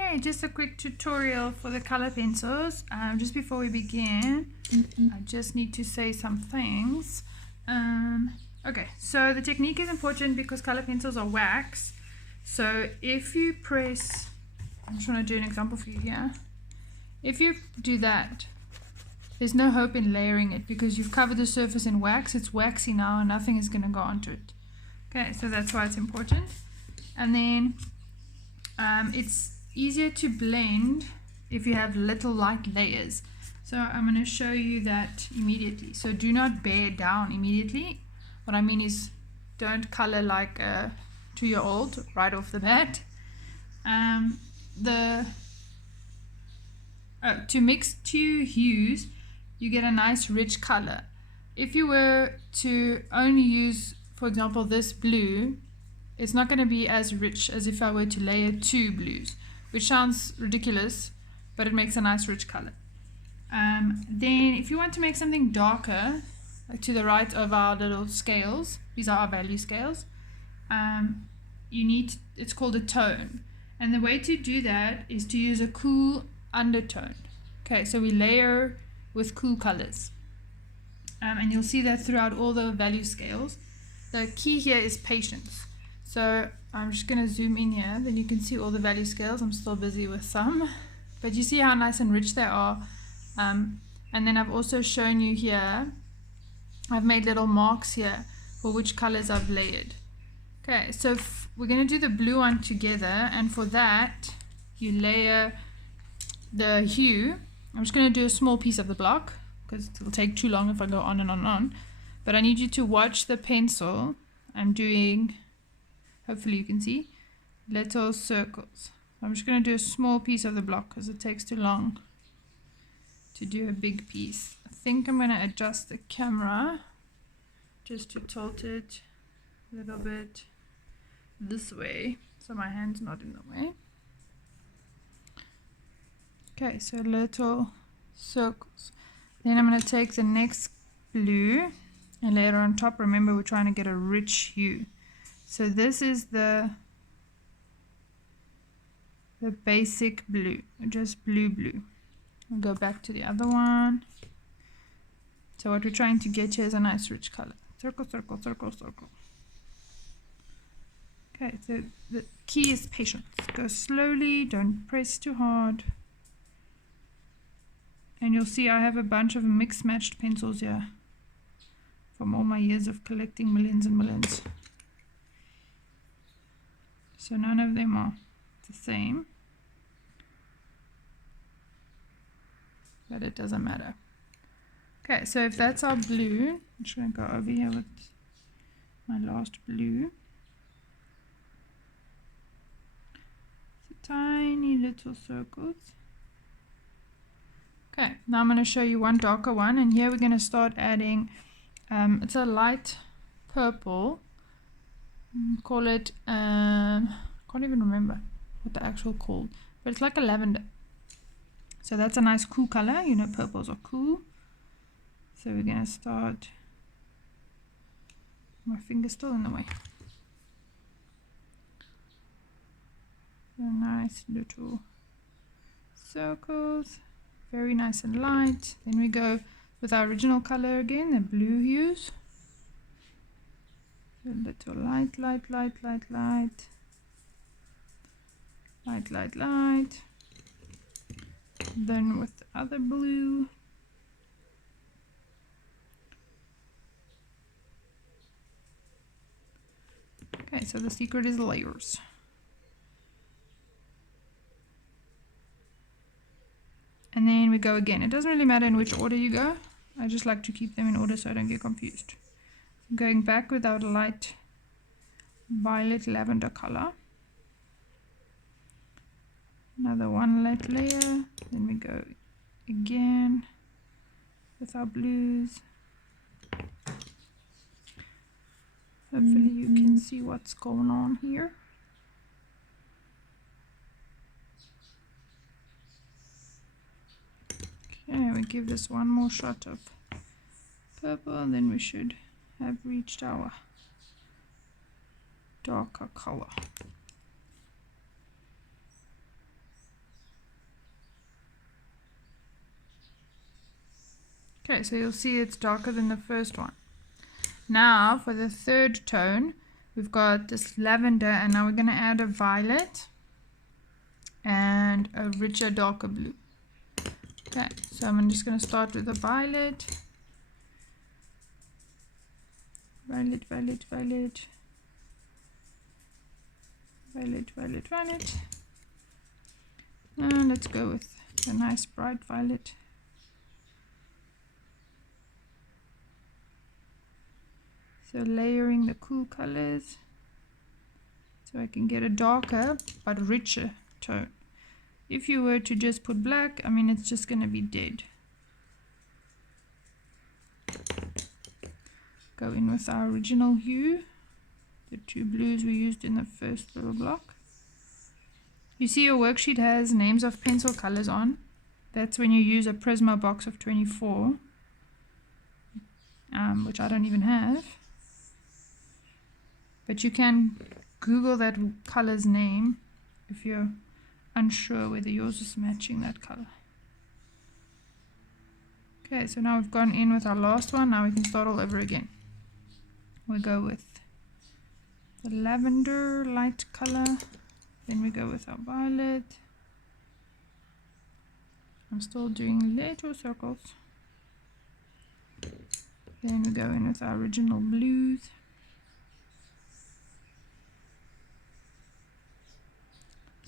Okay, just a quick tutorial for the color pencils. Just before we begin, I just need to say some things. Okay, so the technique is important because color pencils are wax. So if you press, I'm just going to do an example for you here. If you do that, there's no hope in layering it because you've covered the surface in wax. It's waxy now and nothing is going to go onto it. Okay, so that's why it's important. And then it's easier to blend if you have little light layers. So I'm going to show you that immediately. So do not bear down immediately. What I mean is don't color like a 2-year-old right off the bat. To mix two hues, you get a nice rich color. If you were to only use, for example, this blue, it's not going to be as rich as if I were to layer two blues, which sounds ridiculous, but it makes a nice rich color. Then if you want to make something darker, like to the right of our little scales, these are our value scales, it's called a tone. And the way to do that is to use a cool undertone. Okay, so we layer with cool colors. And you'll see that throughout all the value scales. The key here is patience. So I'm just going to zoom in here, then you can see all the value scales. I'm still busy with some, but you see how nice and rich they are. And then I've also shown you here, I've made little marks here for which colors I've layered. Okay, so we're going to do the blue one together, and for that you layer the hue. I'm just going to do a small piece of the block because it'll take too long if I go on and on and on, but I need you to watch the pencil. I'm doing, hopefully you can see, little circles. I'm just going to do a small piece of the block because it takes too long to do a big piece. I think I'm going to adjust the camera just to tilt it a little bit this way so my hand's not in the way. Okay, so little circles. Then I'm going to take the next blue and layer it on top. Remember, we're trying to get a rich hue. So this is the basic blue, just blue. We'll go back to the other one. So what we're trying to get here is a nice rich color. Circle, circle, circle, circle. Okay, so the key is patience. Go slowly, don't press too hard. And you'll see I have a bunch of mixed matched pencils here from all my years of collecting millions and millions. So none of them are the same, but it doesn't matter. Okay, so if that's our blue, I'm just going to go over here with my last blue. So tiny little circles. Okay, now I'm going to show you one darker one, and here we're going to start adding, it's a light purple, call it, can't even remember what the actual called, but it's like a lavender. So that's a nice cool color, you know purples are cool. So we're going to start, my finger's still in the way. So nice little circles. Very nice and light. Then we go with our original color again, the blue hues. A little light. Then with the other blue. Okay, so the secret is layers. And then we go again. It doesn't really matter in which order you go. I just like to keep them in order so I don't get confused. Going back with our light violet lavender color. Another one light layer. Then we go again with our blues. Hopefully you can see what's going on here. Okay, we give this one more shot of purple, and then we should have reached our darker color. Okay, so you'll see it's darker than the first one. Now for the third tone, we've got this lavender, and now we're going to add a violet and a richer, darker blue. Okay, so I'm just going to start with a violet. Violet, violet, violet. Violet, violet, violet. And let's go with a nice bright violet. So layering the cool colors so I can get a darker but richer tone. If you were to just put black, I mean, it's just going to be dead. Go in with our original hue, the two blues we used in the first little block. You see your worksheet has names of pencil colors on. That's when you use a Prisma box of 24, which I don't even have. But you can Google that color's name if you're unsure whether yours is matching that color. Okay, so now we've gone in with our last one. Now we can start all over again. We go with the lavender light color, then we go with our violet. I'm still doing little circles. Then we go in with our original blues.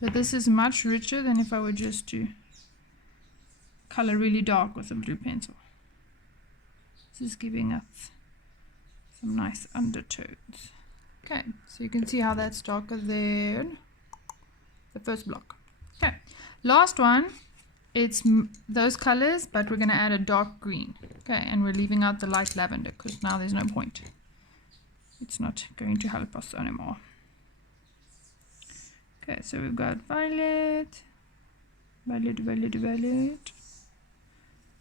So this is much richer than if I were just to color really dark with a blue pencil. This is giving us some nice undertones. Okay, so you can see how that's darker than the first block. Okay, last one, it's those colors, but we're going to add a dark green. Okay, and we're leaving out the light lavender because now there's no point. It's not going to help us anymore. Okay, so we've got violet, violet, violet, violet,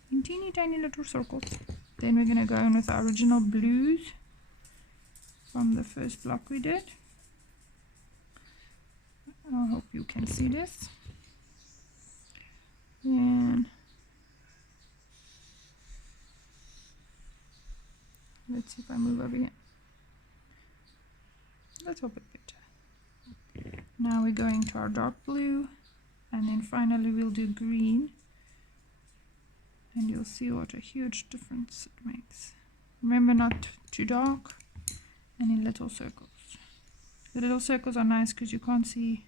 in teeny tiny little circles. Then we're going to go in with our original blues from the first block we did. I hope you can see this. And let's see if I move over here. That's a bit better. Now we're going to our dark blue, and then finally we'll do green, and you'll see what a huge difference it makes. Remember, not too dark, and in little circles. The little circles are nice because you can't see.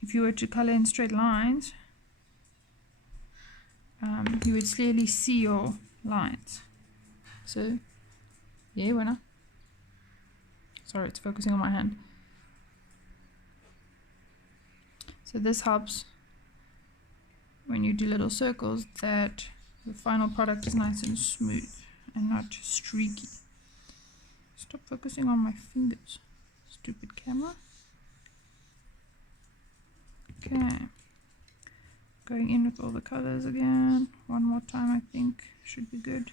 If you were to color in straight lines, you would clearly see your lines. So, yeah, winner. Sorry, it's focusing on my hand. So this helps when you do little circles that the final product is nice and smooth and not streaky. Stop focusing on my fingers, stupid camera. Okay, going in with all the colors again. One more time, I think should be good.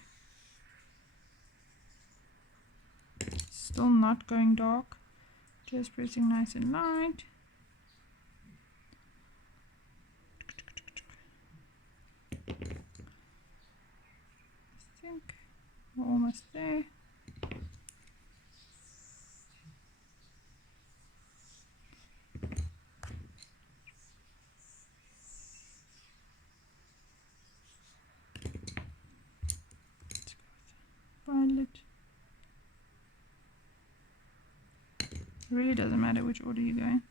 Still not going dark, just pressing nice and light. I think we're almost there. Violet. It really doesn't matter which order you go in.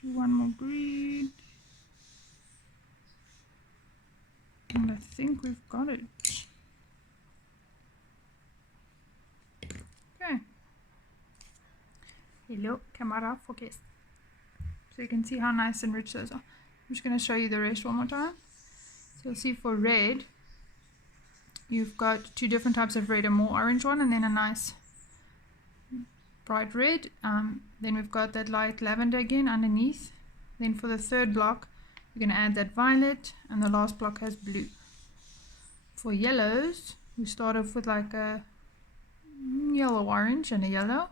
Do one more green. And I think we've got it. Okay. Hello, camera, focus. So you can see how nice and rich those are. I'm just going to show you the rest one more time. So see, for red, you've got two different types of red, a more orange one and then a nice bright red. Then we've got that light lavender again underneath. Then for the third block, we're going to add that violet, and the last block has blue. For yellows, we start off with like a yellow orange and a yellow,